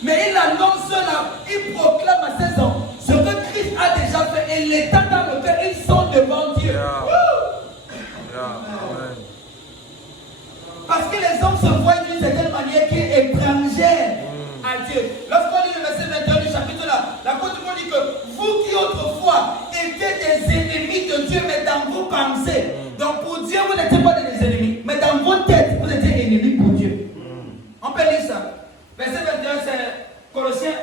Mais il annonce là, il proclame à ses hommes ce que Christ a déjà fait et l'état dans lequel ils sont devant Dieu. Parce que les hommes se voient d'une certaine manière qui est étrangère à Dieu. Lorsqu'on lit le verset 21 du chapitre là, l'apôtre Paul dit que vous qui autrefois étiez des ennemis de Dieu, mais dans vos pensées, donc pour Dieu vous n'étiez pas des ennemis, mais dans vos têtes vous étiez ennemis pour Dieu. On peut lire ça. Verset 21 c'est Colossiens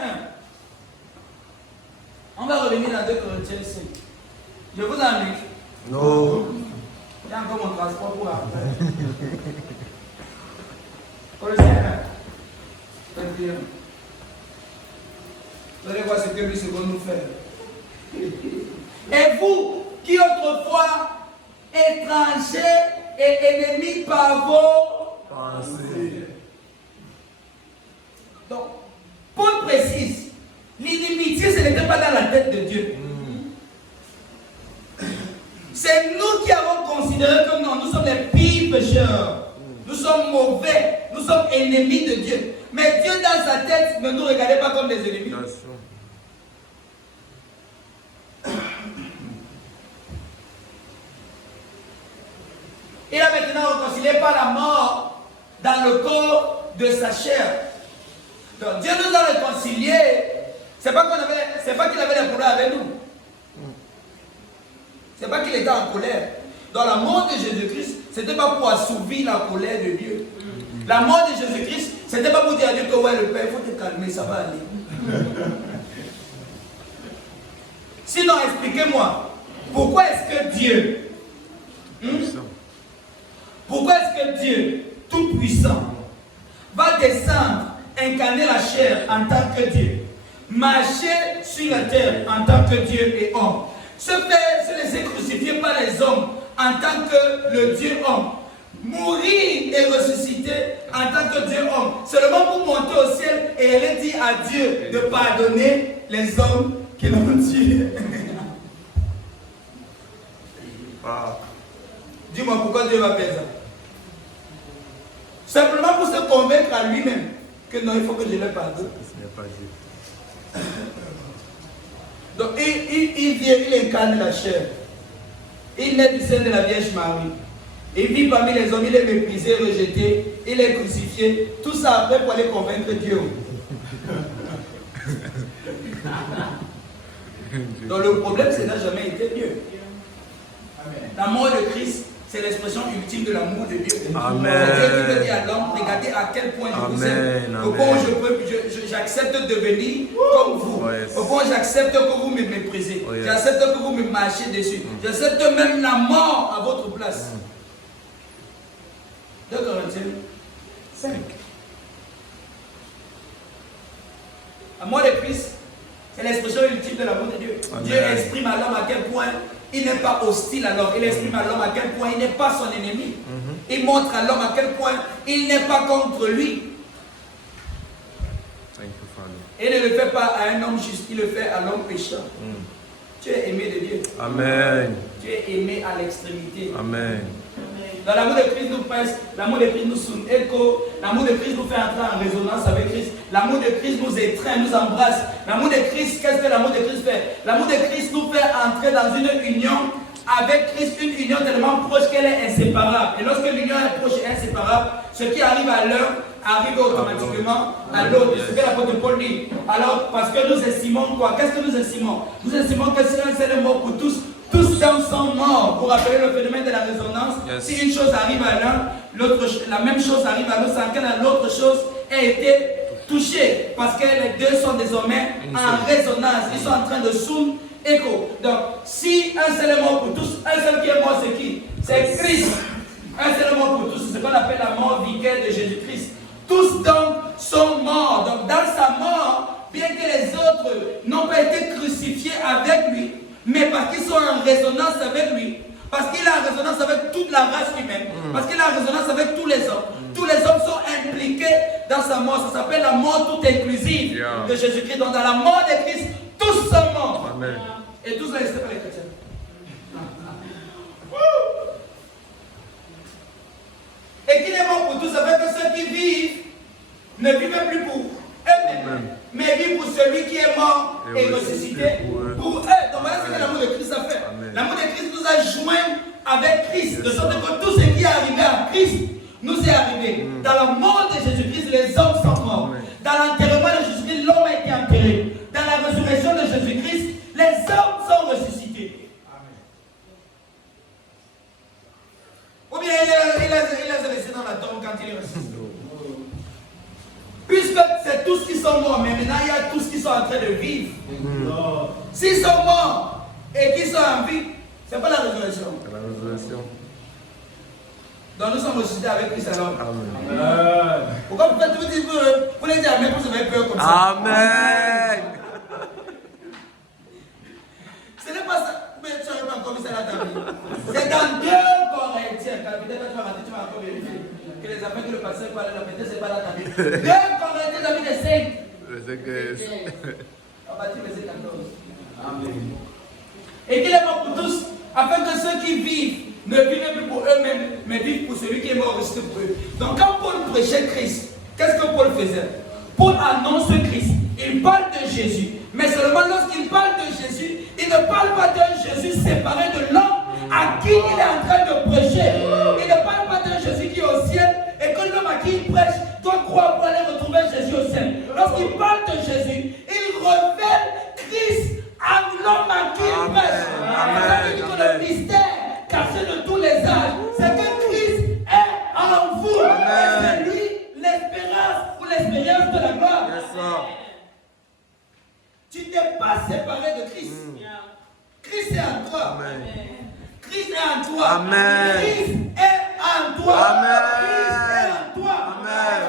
1. On va revenir dans 2 Corinthiens 5. Je vous ennuie. Non. Il y a encore mon transport pour après. Colossiens 1. 21. Vous allez voir ce que lui secondes nous fait. Et vous, qui autrefois étrangers et ennemis par vos pensées. Donc, Paul précise, l'inimitié, ce n'était pas dans la tête de Dieu. C'est nous qui avons considéré que non, nous sommes les pires pécheurs. Nous sommes mauvais, nous sommes ennemis de Dieu. Mais Dieu dans sa tête ne nous regardait pas comme des ennemis. Il a maintenant réconcilié par la mort dans le corps de sa chair. Donc Dieu nous a réconciliés. C'est pas qu'il avait des problèmes avec nous. C'est pas qu'il était en colère. Dans la mort de Jésus-Christ, c'était pas pour assouvir la colère de Dieu. La mort de Jésus-Christ, c'était pas pour dire à Dieu que ouais, le Père, il faut te calmer, ça va aller. Sinon, expliquez-moi, pourquoi est-ce que Dieu, pourquoi est-ce que Dieu, tout puissant, va descendre, incarner la chair en tant que Dieu, marcher sur la terre en tant que Dieu et homme, se laisser crucifier par les hommes en tant que le Dieu homme, mourir et ressusciter en tant que Dieu homme, seulement pour monter au ciel et aller dire à Dieu de pardonner les hommes qui l'ont tué. Dis-moi pourquoi Dieu va faire ça. Simplement pour se convaincre à lui-même que non, il faut que je le pardonne. Donc il vient, il incarne la chair. Il naît du sein de la Vierge Marie. Il vit parmi les hommes, il est méprisé, rejeté, il est crucifié. Tout ça après pour aller convaincre Dieu. Donc le problème, c'est n'a jamais été Dieu. La mort de Christ, c'est l'expression ultime de l'amour de Dieu. Amen. C'est Dieu qui veut dire à l'homme, regardez à quel point je vous aime. Au point où j'accepte de devenir comme vous. Au point où j'accepte que vous me méprisez. J'accepte que vous me marchez dessus. J'accepte même la mort à votre place. 2 Corinthiens 5. La mort de Christ, c'est l'expression ultime de l'amour de Dieu. Amen. Dieu exprime à l'homme à quel point il n'est pas hostile à l'homme. Il exprime à l'homme à quel point il n'est pas son ennemi. Il montre à l'homme à quel point il n'est pas contre lui. Et il ne le fait pas à un homme juste, il le fait à l'homme pécheur. Tu es aimé de Dieu. Amen. Tu es aimé à l'extrémité. Amen. Dans l'amour de Christ nous presse, l'amour de Christ nous sonne écho, l'amour de Christ nous fait entrer en résonance avec Christ, l'amour de Christ nous étreint, nous embrasse. L'amour de Christ, qu'est-ce que l'amour de Christ fait? L'amour de Christ nous fait entrer dans une union avec Christ, une union tellement proche qu'elle est inséparable. Et lorsque l'union est proche et inséparable, ce qui arrive à l'un arrive automatiquement à l'autre. C'est ce que l'apôtre Paul dit. Alors, parce que nous estimons quoi? Qu'est-ce que nous estimons? Nous estimons que c'est un seul mort pour tous. Tous sont morts. Pour rappeler le phénomène de la résonance, si une chose arrive à l'un, la même chose arrive à l'autre sans que l'autre chose ait été touchée. Parce que les deux sont désormais en résonance. Ils sont en train de sound écho. Donc, si un seul est mort pour tous, un seul qui est mort, c'est qui? C'est Christ. Un seul est mort pour tous, c'est ce qu'on appelle la mort vicaire de Jésus-Christ. Tous donc sont morts. Donc, dans sa mort, bien que les autres n'ont pas été crucifiés avec lui, mais parce qu'ils sont en résonance avec lui, parce qu'il est en résonance avec toute la race humaine, parce qu'il est en résonance avec tous les hommes. Tous les hommes sont impliqués dans sa mort. Ça s'appelle la mort toute inclusive de Jésus-Christ. Donc dans la mort de Christ, tous sont morts. Amen. Et tous sont restés par les chrétiens. Et qu'il est mort pour tous, ça veut dire que ceux qui vivent ne vivent plus pour eux-mêmes, mais vivent pour celui qui est mort et ressuscité pour eux. Donc voilà ce que l'amour de Christ a fait. L'amour de Christ nous a joints avec Christ, de sorte que tout ce qui est arrivé à Christ nous est arrivé. Dans la mort de Jésus-Christ, les hommes sont morts. Dans l'enterrement de Jésus-Christ, l'homme a été enterré. Dans la résurrection de Jésus-Christ, les hommes sont ressuscités. Ou bien il les a laissés dans la tombe quand il est ressuscité. Puisque c'est tous qui sont morts, mais maintenant il y a tous qui sont en train de vivre. S'ils sont morts et qui sont en vie, c'est pas la résurrection. C'est la résurrection. Donc nous sommes ressuscités avec Christ alors. Amen. Pourquoi vous faites tout dire vous les dites Amen, vous avez peur comme ça? Amen. Ce n'est pas ça. Mais tu n'as pas encore vu ça dans ta vie. C'est dans 2 Corinthiens. Quand peut-être tu vas rater, tu vas encore vérifier. Que les affaires que le pasteur parle là, peut-être c'est pas dans ta vie. 2 Corinthiens, chapitre 5. On va dire verset 14. Amen. Et qu'il est mort pour tous, afin que ceux qui vivent ne vivent plus pour eux-mêmes, mais vivent pour celui qui est mort resté pour eux. Donc quand Paul prêchait Christ, qu'est-ce que Paul faisait? Paul annonce Christ. Il parle de Jésus. Mais seulement lorsqu'il parle de Jésus, il ne parle pas d'un Jésus séparé de l'homme à qui il est en train de prêcher. Il ne parle pas d'un Jésus qui est au ciel et que l'homme à qui il prêche doit croire pour aller retrouver Jésus au ciel. Lorsqu'il parle de Jésus, il révèle Christ à l'homme à qui il prêche. C'est que le mystère caché de tous les âges, c'est que Christ est en vous. Et c'est lui l'espérance ou l'expérience de la gloire. Tu n'es pas séparé de Christ. Christ est en toi. Christ est en toi. Amen. Christ est en toi. Amen. Christ est en toi. Amen.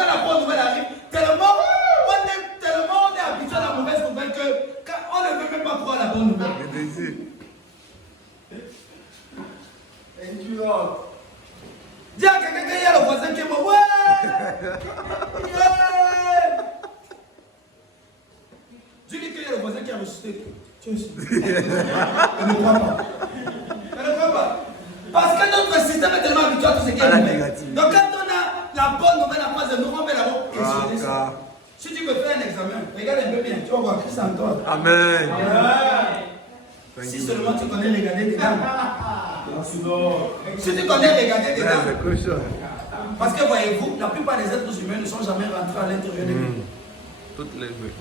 quand la bonne nouvelle arrive, tellement on est habitué à la mauvaise nouvelle qu'on ne veut même pas croire la bonne nouvelle. Thank you, Lord. Dis à quelqu'un qu'il y a le voisin qui est mort. Ouais! Dis-lui qu'il y a le voisin qui a ressuscité. Tu es sûr? Elle ne croit pas. Elle ne croit pas. Parce que notre système est tellement habitué à tout ce qui est mauvais. Donc quand on a la bonne nouvelle en face de nous, on met la bonne questionner ça. Si tu veux faire un examen, regarde un peu bien, tu vas voir Christ en toi. Amen. Si seulement tu connais regarder dedans. Merci, Lord. Si tu connais regarder dedans. Parce que voyez-vous, la plupart des êtres humains ne sont jamais rentrés à l'intérieur de nous. Toutes les vies.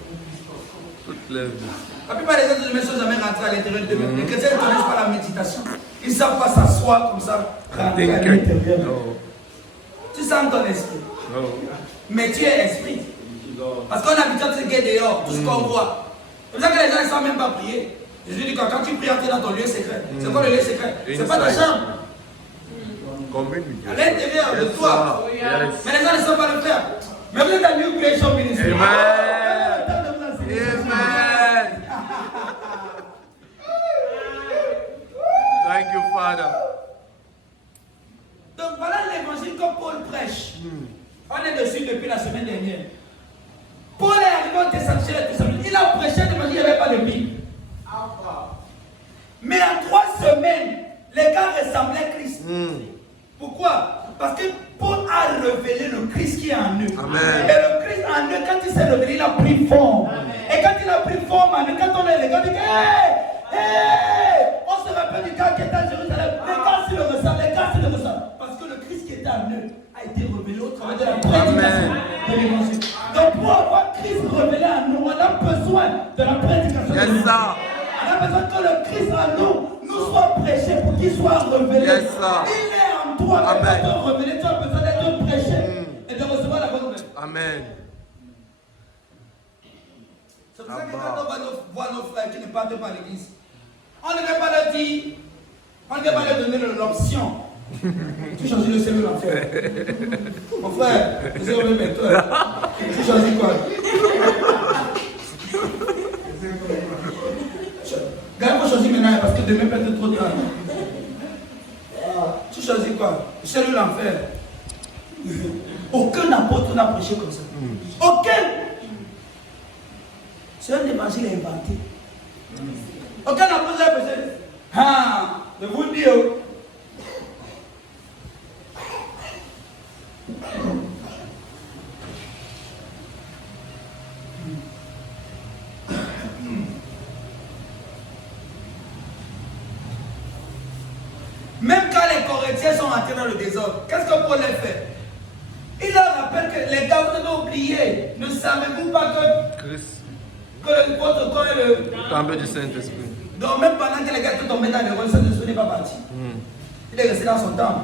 Toutes les vies. La plupart des êtres humains ne sont jamais rentrés à l'intérieur de nous. Les chrétiens ne connaissent pas la méditation. Ils ne savent pas s'asseoir comme ça, rentrer à l'intérieur. Tu sens ton esprit. Mais tu es esprit. Parce qu'on a habitué à se guérir dehors, tout ce qu'on voit. C'est pour ça que les gens ne savent même pas prier. Jésus dit que quand tu pries, tu es dans ton lieu secret. C'est quoi le lieu secret? C'est pas ta chambre. À l'intérieur de toi. Mais les gens ne savent pas le faire. Mais vous êtes à New Creation Ministry. Amen. Thank you, Father. Donc voilà l'évangile que Paul prêche. On est dessus depuis la semaine dernière. Paul est arrivé au Thessaloniciens. Il a prêché l'évangile, il n'y avait pas de Bible. Mais en 3 semaines, les gars ressemblaient à Christ. Pourquoi? Parce que Paul a révélé le Christ qui est en eux. Amen. Et le Christ en eux, quand il s'est révélé, il a pris forme. Et quand il a pris forme en eux, quand on est les gars, on dit hey, on se rappelle du gars qui était à Jérusalem. Les gars, s'ils le ressemblent, les gars, s'ils le ressemblent. Parce que le Christ qui était en eux a été révélé au travers de la prédication de l'évangile. Donc pour avoir Christ révélé en nous, on a besoin de la prédication de l'évangile. On a besoin que le Christ en nous soit prêché pour qu'il soit révélé. Il est en toi. Mais pour te révéler, tu as besoin d'être prêché et de recevoir la bonne nouvelle. Amen. C'est pour ça que quand on va voir nos frères qui ne partent pas à l'église, on ne va pas leur dire, on ne va pas leur donner l'option. Tu choisis le ciel ou l'enfer. Mon frère, je sais même avec toi. Tu choisis quoi? Gars, il faut choisir maintenant parce que demain peut être trop tard. Tu choisis quoi? Le ciel ou l'enfer? Aucun apôtre n'a prêché comme ça. Aucun! C'est un évangile inventé. Aucun apôtre n'a prêché. Ah, je vous le dis. Même quand les Corinthiens sont entrés dans le désordre, qu'est-ce que Paul a fait? Il leur rappelle que les gars, vous avez oublié. Ne savez-vous pas que votre corps est le temple du Saint-Esprit. Donc même pendant que les gars étaient tombés dans l'erreur, le Saint-Esprit n'est pas parti. Il est resté dans son temple.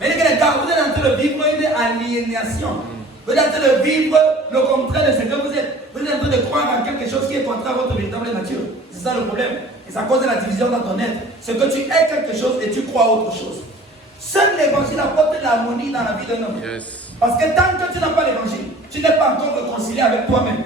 Mais les gars, vous êtes en train de vivre une aliénation. Vous êtes en train de vivre le contraire de ce que vous êtes. Vous êtes en train de croire en quelque chose qui est contraire à votre véritable nature. C'est ça le problème. Et ça cause la division dans ton être. C'est que tu es quelque chose et tu crois autre chose. Seul l'évangile apporte l'harmonie dans la vie d'un homme. Parce que tant que tu n'as pas l'évangile, tu n'es pas encore réconcilié avec toi-même.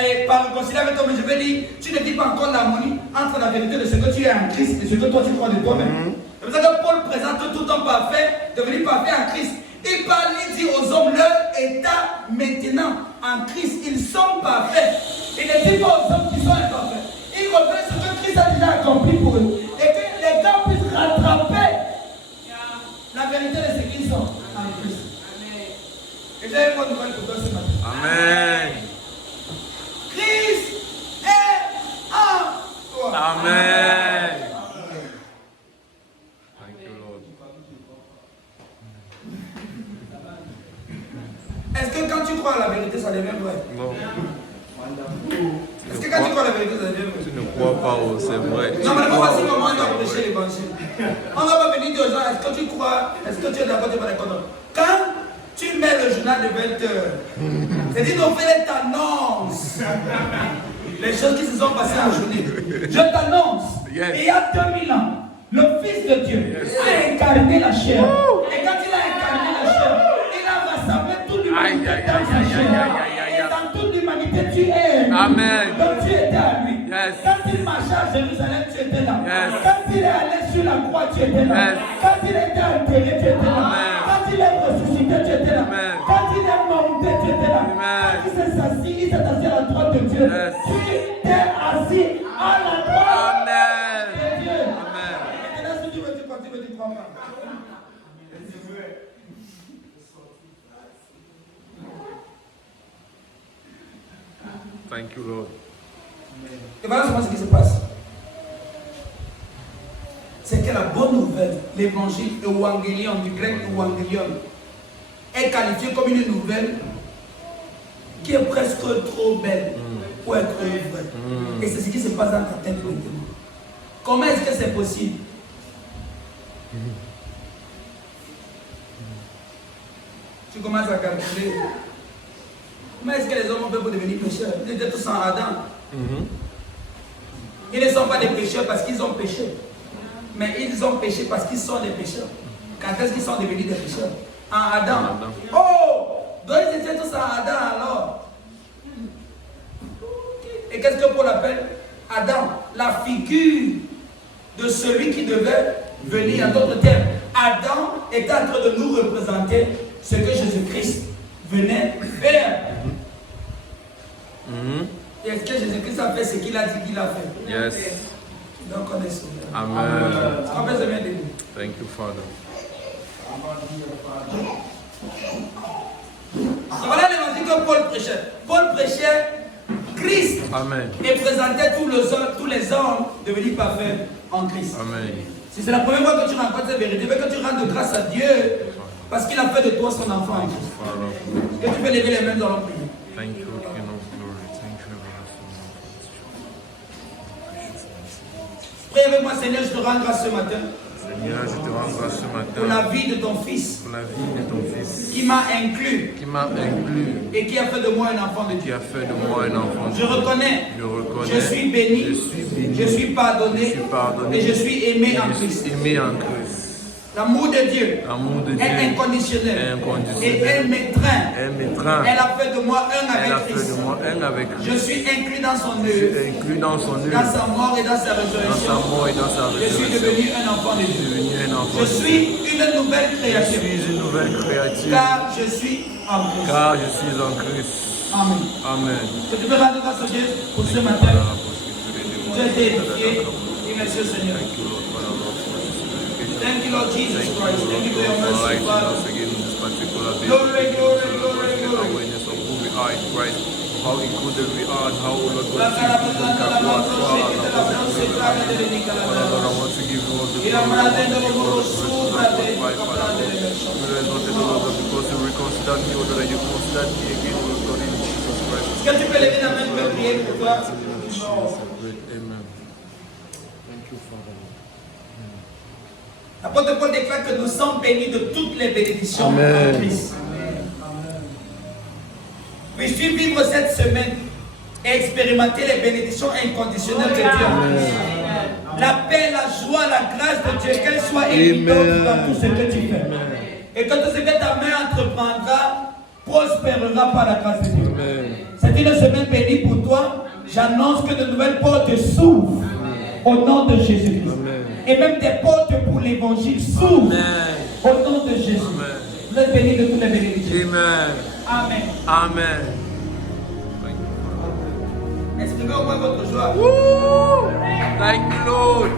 Et par réconcilier avec toi-même, je veux dire, tu ne vis pas encore l'harmonie entre la vérité de ce que tu es en Christ et ce que toi tu crois de toi-même. C'est pour ça que Paul présente tout homme parfait, devenu parfait en Christ. Il parle, il dit aux hommes leur état maintenant en Christ. Ils sont parfaits. Il ne dit pas aux hommes qui sont imparfaits. Il revêt ce que Christ a déjà accompli pour eux. Et que les gars puissent rattraper la vérité de ce qu'ils sont en Christ. Et j'ai une bonne nouvelle pour toi ce matin. Amen. Christ est en toi. Amen. Thank you, Lord. Est-ce que quand tu crois à la vérité, ça devient vrai? Non. Est-ce que quand tu crois à la vérité, ça devient vrai? Tu ne crois pas, oh, c'est vrai. Non, mais voici comment on doit prêcher l'évangile. On ne va pas venir dire aux gens, est-ce que tu crois, est-ce que tu es d'accord, tu n'es pas d'accord? Quand tu mets le journal de 20 heures, c'est-à-dire qu'on fait les t'annonces les choses qui se sont passées en journée. Je t'annonce, il y a 2000 ans, le Fils de Dieu a incarné la chair. Et quand il a incarné la chair, il a rassemblé tout l'humanité Aïe, aïe, aïe, aïe, aïe, aïe, aïe, Et aïe. dans toute l'humanité, tu es. Amen. Donc tu étais à lui. Yes. Quand il marchait à Jérusalem, tu étais là. Yes. Quand il est allé sur la croix, tu étais là. Yes. Quand il était enterré, tu étais là. Amen. Quand il est ressuscité, tu étais là. Amen. Quand il est monté, tu étais là. Amen. Quand il s'est assis, il s'est assis à la droite de Dieu. Yes. Tu étais assis à la droite Amen. de Dieu. Amen. Maintenant, si tu veux, tu continues, tu ne crois pas. Thank you, Lord. Et voilà ce qui se passe. C'est que la bonne nouvelle, l'évangile Evangelion, du grec Evangelion, est qualifié comme une nouvelle qui est presque trop belle pour être vraie. Et c'est ce qui se passe dans ta tête maintenant. Comment est-ce que c'est possible? Tu commences à calculer. Comment est-ce que les hommes peuvent devenir pécheurs? Ils étaient tous en Adam. Ils ne sont pas des pécheurs parce qu'ils ont péché. Mais ils ont péché parce qu'ils sont des pécheurs. Quand est-ce qu'ils sont devenus des pécheurs? En Adam. Oh! Donc ils étaient tous en Adam alors. Et qu'est-ce que Paul appelle Adam? La figure de celui qui devait venir. En d'autres termes, Adam est en train de nous représenter ce que Jésus-Christ venait faire. Et est-ce que Jésus-Christ a fait ce qu'il a dit qu'il a fait? Yes. Donc on est sauvé. Amen. On peut se mettre debout. Thank you, Father. Voilà l'évangile que Paul prêchait. Paul prêchait Christ. Amen. Et présentait tous les hommes devenus parfaits en Christ. Amen. Si c'est la première fois que tu rencontres cette vérité, mais que tu rendes grâce à Dieu parce qu'il a fait de toi son enfant en Christ. Father, Que tu peux lever les mains dans le prière. thank you, King of Glory. Thank you, everlasting Lord. Prie avec moi, Seigneur, je te rends grâce ce matin Seigneur, je te rends grâce ce pour la matin vie de ton Fils pour la vie de ton Fils qui m'a inclus qui m'a inclus, et qui a fait de moi un enfant de qui Dieu. a fait de moi un enfant. Je reconnais, Je reconnais, je suis béni, je suis béni, je suis pardonné, je suis pardonné, et je suis aimé en je suis Christ. aimé en Christ. L'amour de Dieu L'amour de Dieu est inconditionnel. est inconditionnel. Et elle m'étreint. Elle m'étreint. Elle a fait de moi un Elle a avec fait Christ. de moi un avec Christ. Je suis inclus dans son Je œuvre, suis inclus dans son dans œuvre, sa mort et dans sa dans sa résurrection. mort et dans sa Je suis résurrection. devenu un enfant de Je suis Dieu. devenu un enfant. Je suis une nouvelle Je créature. suis une nouvelle créature, Car je suis en Christ. car je suis en Christ. Amen. Amen. Que tu peux rendre grâce à Dieu pour ce matin. Tu as été édifié. Et merci au Seigneur. Thank you, Lord Jesus Christ. Thank you for your mercy, Father. Glory, glory, glory, glory. Awareness of who we are in Christ, how included we are, and how Lord God can go as far as I want to give you all the glory. I want to give you all the praise, Lord God, Father. There is nothing, Lord God, because you reconsidered me, or that you considered me again, Lord God, in Jesus Christ. Est-ce que tu peux lever la main, tu peux prier pour toi? Amen. Thank you, Father. L'apôtre Paul déclare que nous sommes bénis de toutes les bénédictions Amen. en Christ. Puisses-tu vivre cette semaine et expérimenter les bénédictions inconditionnelles de Dieu. La paix, la joie, la grâce de Dieu, qu'elle soit évidente dans tout ce que tu fais. Et que tout ce que ta main entreprendra prospérera par la grâce de Dieu. C'est une semaine bénie pour toi. J'annonce que de nouvelles portes s'ouvrent au nom de Jésus-Christ. Et même des portes pour l'évangile s'ouvrent au nom de Jésus. Vous êtes bénis de toutes les bénédictions. Amen. Amen. Amen. Exprimez au moins votre joie. Woo! Thank you, Lord.